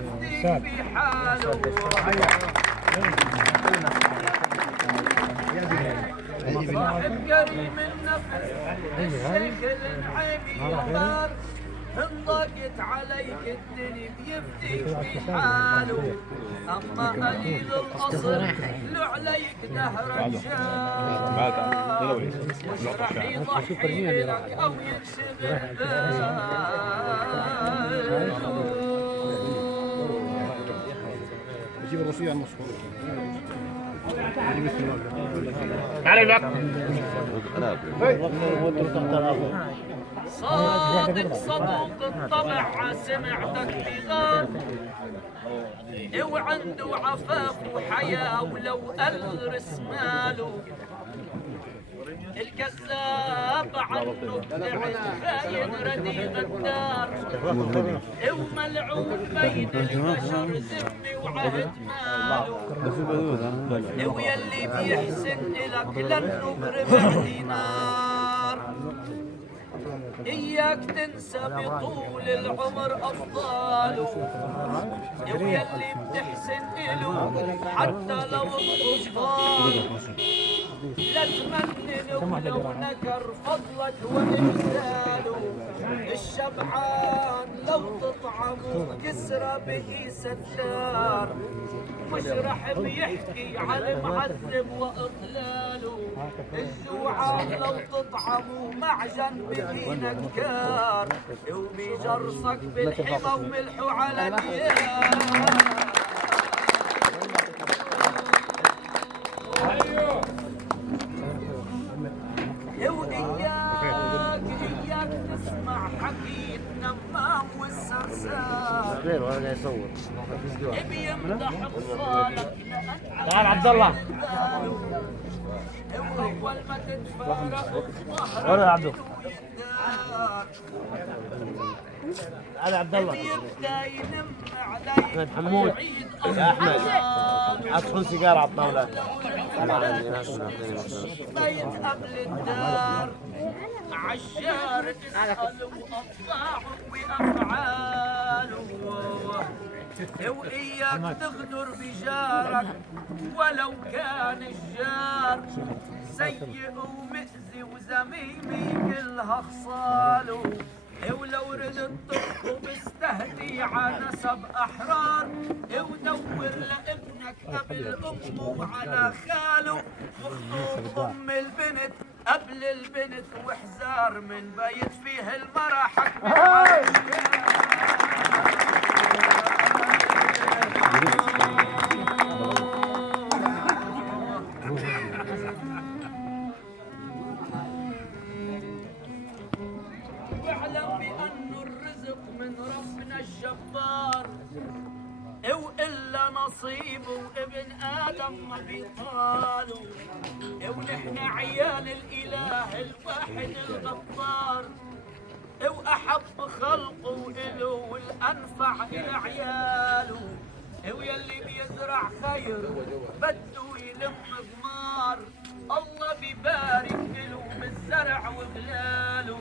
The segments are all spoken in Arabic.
يفتيك بحاله. صاحب كريم النفس الشكل العيبي يغار، إن ضاقت عليك الدنيا بيفتيك بحاله. أما قليل الأصل لو عليك دهرك جار، مش رح يضحي لك أو يكسب باله. بجيب الروسية المصفوفة. صادق صدوق الطبع سمعتك بغار، وعنده عفاف وحياة ولو ألرس ماله. الكذاب عنه ابتعد خاين رديء الدار، وملعون بين البشر ذمي وعهد ماله. ويلي بيحسن إلك لنه بربع دينار، إياك تنسى بطول العمر أفضاله. ويلي بتحسن إله حتى لو الطفال، لا تمنن ولو نكر فضلك وإحساله. الشبعان لو تطعمه يسرى به ستار، مش رح بيحكي على المعذب وإضلاله. الجوعان لو تطعمه معجن به نكار، وبيجرسك بالحمى وملحه على ديار. إياك تسمع حكي النمام والسرسار، غير ولا يصور. بيمدح خصالك تعال عبد الله. وأول ما تتفارق ولا يا عبدو. تعال عبد الله. يبدا ينم علي حمود يا احمد ادخل سيجاره على الطاوله. بيت قبل الدار عشار تسأل وأطلعه وأفعاله. وإياك تغدر بجارك ولو كان الجار سيء ومأذي وزميمي كلها خصاله. ولو ردت تخطب استهدي على نسب أحرار، ودور لابنك قبل أمه وعلى خاله. واخطب أم البنت قبل البنت واحذر من بيت فيه المرأة حكم واعلم بأن الرزق من ربنا الجبار، وإلا نصيبه ابن آدم ما بيطاله. ونحن عيال الإله الواحد الغفار، وأحب خلقه إله والأنفع إلى عياله. ويلي بيزرع خير بده يلم ثمار، الله بيبارك له بالزرع وغلاله.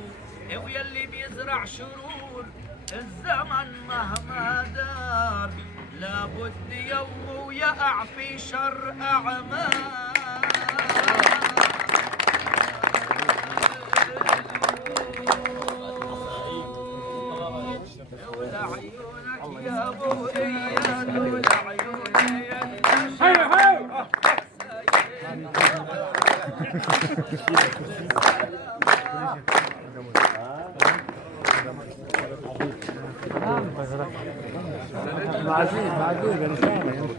ويلي بيزرع شرور الزمن مهما دار، لابد يومه يقع في شر أعمال. ولعيونك يا ابو اياد ولعيونك يا معزوز